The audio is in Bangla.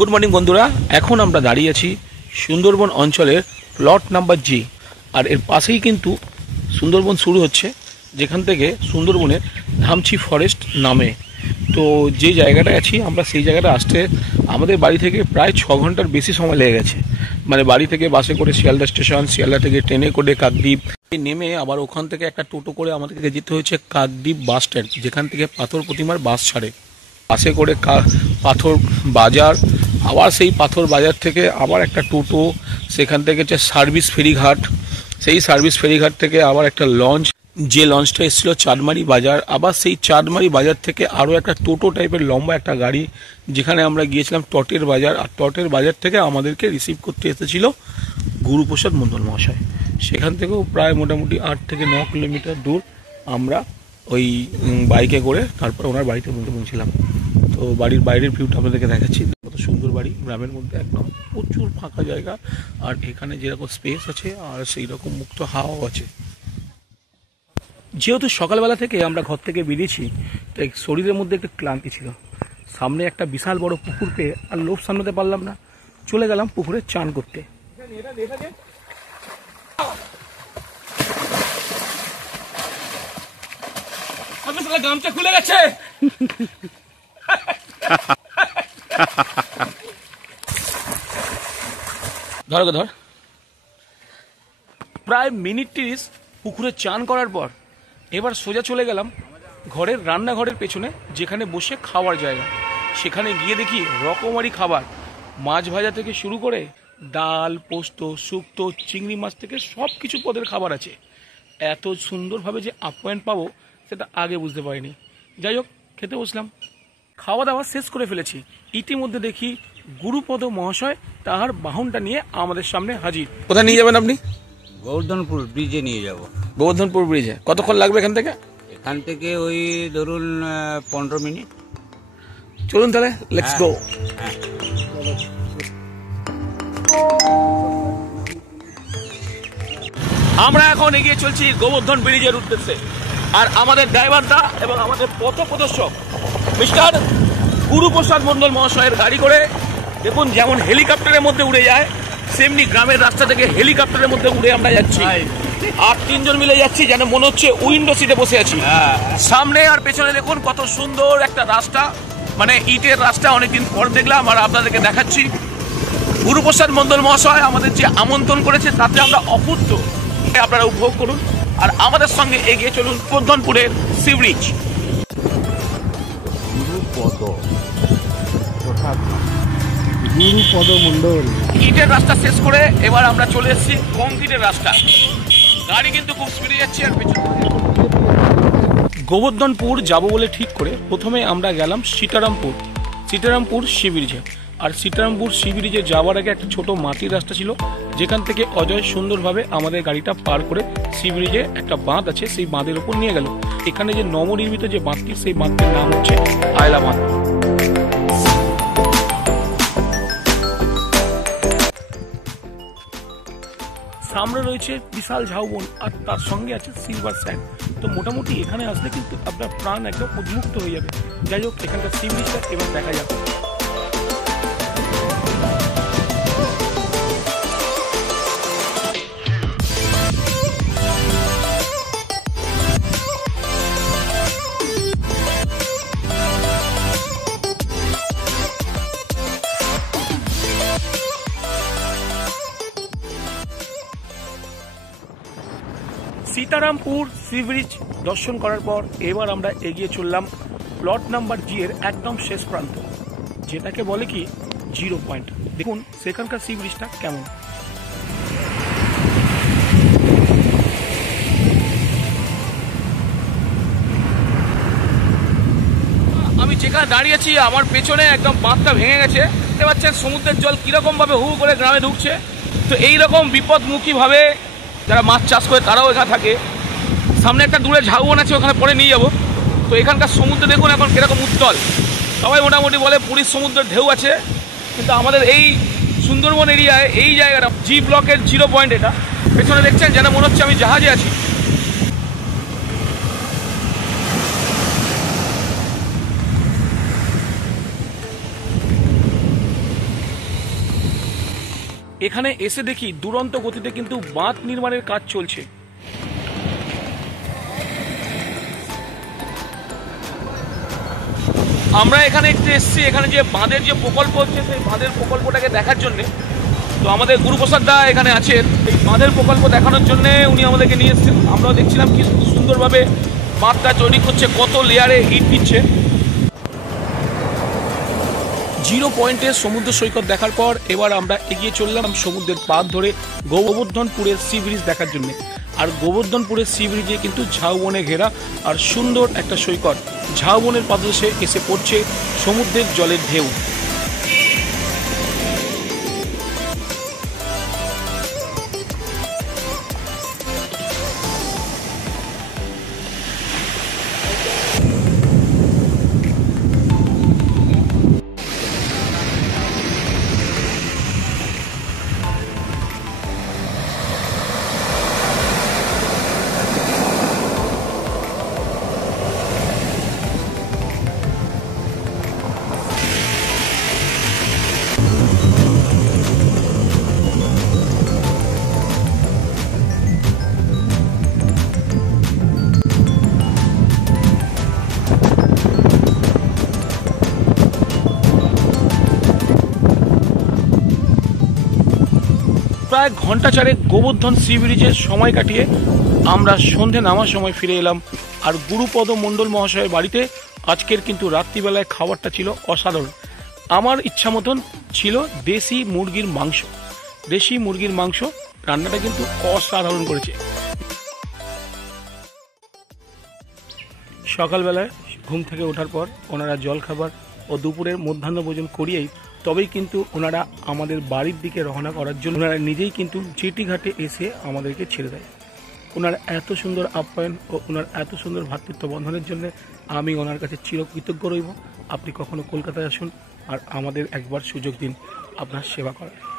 গুড মর্নিং বন্ধুরা, এখন আমরা দাঁড়িয়ে আছি সুন্দরবন অঞ্চলের প্লট নাম্বার জি। আর এর পাশেই কিন্তু সুন্দরবন শুরু হচ্ছে, যেখান থেকে সুন্দরবনের ধামচি ফরেস্ট নামে। তো যে জায়গাটায় আছি আমরা, সেই জায়গাটা আসতে আমাদের বাড়ি থেকে প্রায় 6 ঘন্টার বেশি সময় লেগে গেছে। মানে বাড়ি থেকে বাসে করে শিয়ালদা স্টেশন, শিয়ালদা থেকে ট্রেনে করে কাকদ্বীপ নেমে আবার ওখান থেকে একটা টোটো করে আমাদেরকে যেতে হয়েছে কাকদ্বীপ বাস স্ট্যান্ড, যেখান থেকে পাথর প্রতিমার বাস ছাড়ে। বাসে করে পাথর বাজার, আবার সেই পাথর বাজার থেকে আবার একটা টোটো, সেখান থেকে হচ্ছে সার্ভিস ফেরিঘাট, সেই সার্ভিস ফেরিঘাট থেকে আবার একটা লঞ্চ, যে লঞ্চটা এসেছিলো চাঁদমারি বাজার, আবার সেই চাঁদমারি বাজার থেকে আরও একটা টোটো টাইপের লম্বা একটা গাড়ি, যেখানে আমরা গিয়েছিলাম টটের বাজার। আর টটের বাজার থেকে আমাদেরকে রিসিভ করতে এসেছিল গুরুপ্রসাদ মণ্ডল মহাশয়। সেখান থেকেও প্রায় মোটামুটি 8 থেকে 9 কিলোমিটার দূর আমরা ওই বাইকে করে তারপর ওনার বাড়িতে পৌঁছলাম। তো বাড়ির বাইরের ভিউটা আপনাদেরকে দেখাচ্ছি। কত সুন্দর বাড়ি, গ্রামের মধ্যে একদম প্রচুর ফাঁকা জায়গা, আর এখানে যেরকম স্পেস আছে আর সেই রকম মুক্ত হাওয়াও আছে। যেহেতু সকালবেলা থেকে আমরা ঘর থেকে বেরিয়েছি, তাই শরীরের মধ্যে একটু ক্লান্তি ছিল। সামনে একটা বিশাল বড় পুকুর পেয়ে আর লোভ সামলাতে পারলাম না, চলে গেলাম পুকুরে চান করতে। গামছা খুলে গেছে। ধর প্রায় মিনিট 30 পুকুরে চান করার পর এবার সোজা চলে গেলাম ঘরের রান্নাঘরের পেছনে, যেখানে বসে খাওয়ার জায়গা। সেখানে গিয়ে দেখি রকমারি খাবার, মাছ ভাজা থেকে শুরু করে ডাল, পোস্ত, শুক্তো, চিংড়ি মাছ থেকে সব কিছু পদের খাবার আছে। এত সুন্দরভাবে যে আপ্যায়ন পাবো সেটা আগে বুঝতে পারিনি। যাই হোক, খেতে বসলাম। খাওয়া দাওয়া শেষ করে ফেলেছি। ইতিমধ্যে দেখি গুরুপদ মহাশয় তাহার বাহনটা নিয়ে আমাদের সামনে হাজির। কোথায় নিয়ে যাবেন আপনি? গোবর্ধনপুর ব্রিজে নিয়ে যাব। গোবর্ধনপুর ব্রিজে কতক্ষণ লাগবে এখান থেকে? এখান থেকে ওই ধরুন 15 মিনিট। চলুন তাহলে, লেটস গো। আমরা এখন এগিয়ে চলছি গোবর্ধন ব্রিজের উদ্দেশ্যে। আর আমাদের ড্রাইভারদা এবং আমাদের পথ প্রদর্শক মিস্টার গুরুপ্রসাদ মণ্ডল মহাশয়ের গাড়ি করে, দেখুন যেমন হেলিকপ্টারের মধ্যে উড়ে যায়, সেমনি গ্রামের রাস্তা থেকে হেলিকপ্টারের মধ্যে উড়ে আমরা যাচ্ছি। আর 3 জন মিলে যাচ্ছি, যেন মনে হচ্ছে উইন্ডো সিটে বসে আছি। সামনে আর পেছনে দেখুন কত সুন্দর একটা রাস্তা, মানে ইটের রাস্তা। অনেকদিন পর দেখলাম আর আপনাদেরকে দেখাচ্ছি। গুরুপ্রসাদ মণ্ডল মহাশয় আমাদের যে আমন্ত্রণ করেছে তাতে আমরা অভূত, আপনারা উপভোগ করুন। আর আমাদের সঙ্গে এগিয়ে চলুন গোবর্ধনপুরের সি ব্রিজ। গুরুপদ মণ্ডল ইটের রাস্তা শেষ করে এবার আমরা চলে এসেছি কংক্রিটের রাস্তা। গাড়ি কিন্তু খুব স্পিডে যাচ্ছে। আর পেছনে গোবর্ধনপুর যাব বলে ঠিক করে প্রথমে আমরা গেলাম সীতারামপুর সি ব্রিজে। আর সীতারামপুর সি ব্রিজে যাওয়ার আগে একটা ছোট মাটির রাস্তা ছিল, যেখান থেকে অজয় সুন্দরভাবে আমাদের গাড়িটা পার করে সি ব্রিজে একটা বাঁধ আছে, সেই বাঁধের উপর নিয়ে গেল। এখানে যে নবনির্মিত যে বাঁধটি, সেই বাঁধটির নাম হচ্ছে আয়লা বাঁধ। সামনে রয়েছে বিশাল ঝাউবন, আর তার সঙ্গে আছে সিলভার স্যান্ড। তো মোটামুটি এখানে আসলে কিন্তু আপনার প্রাণ একদম উন্মুক্ত হয়ে যাবে। যাই হোক, এখানকার সি ব্রিজটা এবার দেখা যাবে। সীতারামপুর সি ব্রিজ দর্শন করার পর এবার আমরা এগিয়ে চললাম প্লট নাম্বার জি এর একদম শেষ প্রান্ত, যেটাকে বলে কি 0 পয়েন্ট। দেখুন সেখানকার সি ব্রিজটা কেমন। আমি যেখানে দাঁড়িয়েছি আমার পেছনে একদম বাঁধটা ভেঙে গেছে। দেখতে পাচ্ছেন সমুদ্রের জল কিরকম ভাবে হু করে গ্রামে ঢুকছে। তো এইরকম বিপদমুখী ভাবে যারা মাছ চাষ করে তারাও এখানে থাকে। সামনে একটা দূরে ঝাউবন আছে, ওখানে পরে নিয়ে যাবো। তো এখানকার সমুদ্র দেখুন এখন কিরকম উত্তল। সবাই মোটামুটি বলে পুরীর সমুদ্রের ঢেউ আছে, কিন্তু আমাদের এই সুন্দরবন এরিয়ায় এই জায়গাটা জি ব্লকের 0 পয়েন্ট। এটা পেছনে দেখছেন যেন মনে হচ্ছে আমি জাহাজে আছি। এখানে এসে দেখি দুরন্ত গতিতে কিন্তু বাঁধ নির্মাণের কাজ চলছে। আমরা এখানে একটু এসেছি, এখানে যে বাঁধের যে প্রকল্প হচ্ছে সেই বাঁধের প্রকল্পটাকে দেখার জন্যে। তো আমাদের গুরুপ্রসাদ দা এখানে আছেন, এই বাঁধের প্রকল্প দেখানোর জন্য উনি আমাদেরকে নিয়ে এসেছেন। আমরাও দেখছিলাম কি সুন্দরভাবে বাঁধটা তৈরি করছে, কত লেয়ারে ইট দিচ্ছে। জিরো পয়েন্টে সমুদ্র সৈকত দেখার পর এবার আমরা এগিয়ে চললাম সমুদ্রের পাড় ধরে গোবর্ধনপুরের সি ব্রিজ দেখার জন্য। আর গোবর্ধনপুরের সি ব্রিজে কিন্তু ঝাউবনে ঘেরা আর সুন্দর একটা সৈকত। ঝাউবনের পাদদেশে এসে পড়ছে সমুদ্রের জলের ঢেউ। প্রায় ঘন্টা চারেক গোবর্ধন সি ব্রিজের সময় কাটিয়ে আমরা সন্ধে নামার সময় ফিরে এলাম। আর গুরুপদ মণ্ডল মহাশয়ের বাড়িতে আজকের কিন্তু রাত্রিবেলায় খাবারটা ছিল অসাধারণ। আমার ইচ্ছা মতন ছিল দেশি মুরগির মাংস। দেশি মুরগির মাংস রান্নাটা কিন্তু অসাধারণ করেছে। সকালবেলায় ঘুম থেকে ওঠার পর ওনারা জলখাবার ও দুপুরের মধ্যাহ্ন ভোজন করিয়েই তবেই কিন্তু ওনারা আমাদের বাড়ির দিকে রওনা করার জন্য ওনারা নিজেই কিন্তু জেটি ঘাটে এসে আমাদেরকে ছেড়ে দেয়। ওনার এত সুন্দর আপ্যায়ন ও ওনার এত সুন্দর ভ্রাতৃত্ব বন্ধনের জন্য আমি ওনার কাছে চিরকৃতজ্ঞ রইব। আপনি কখনো কলকাতায় আসুন আর আমাদের একবার সুযোগ দিন আপনার সেবা করার।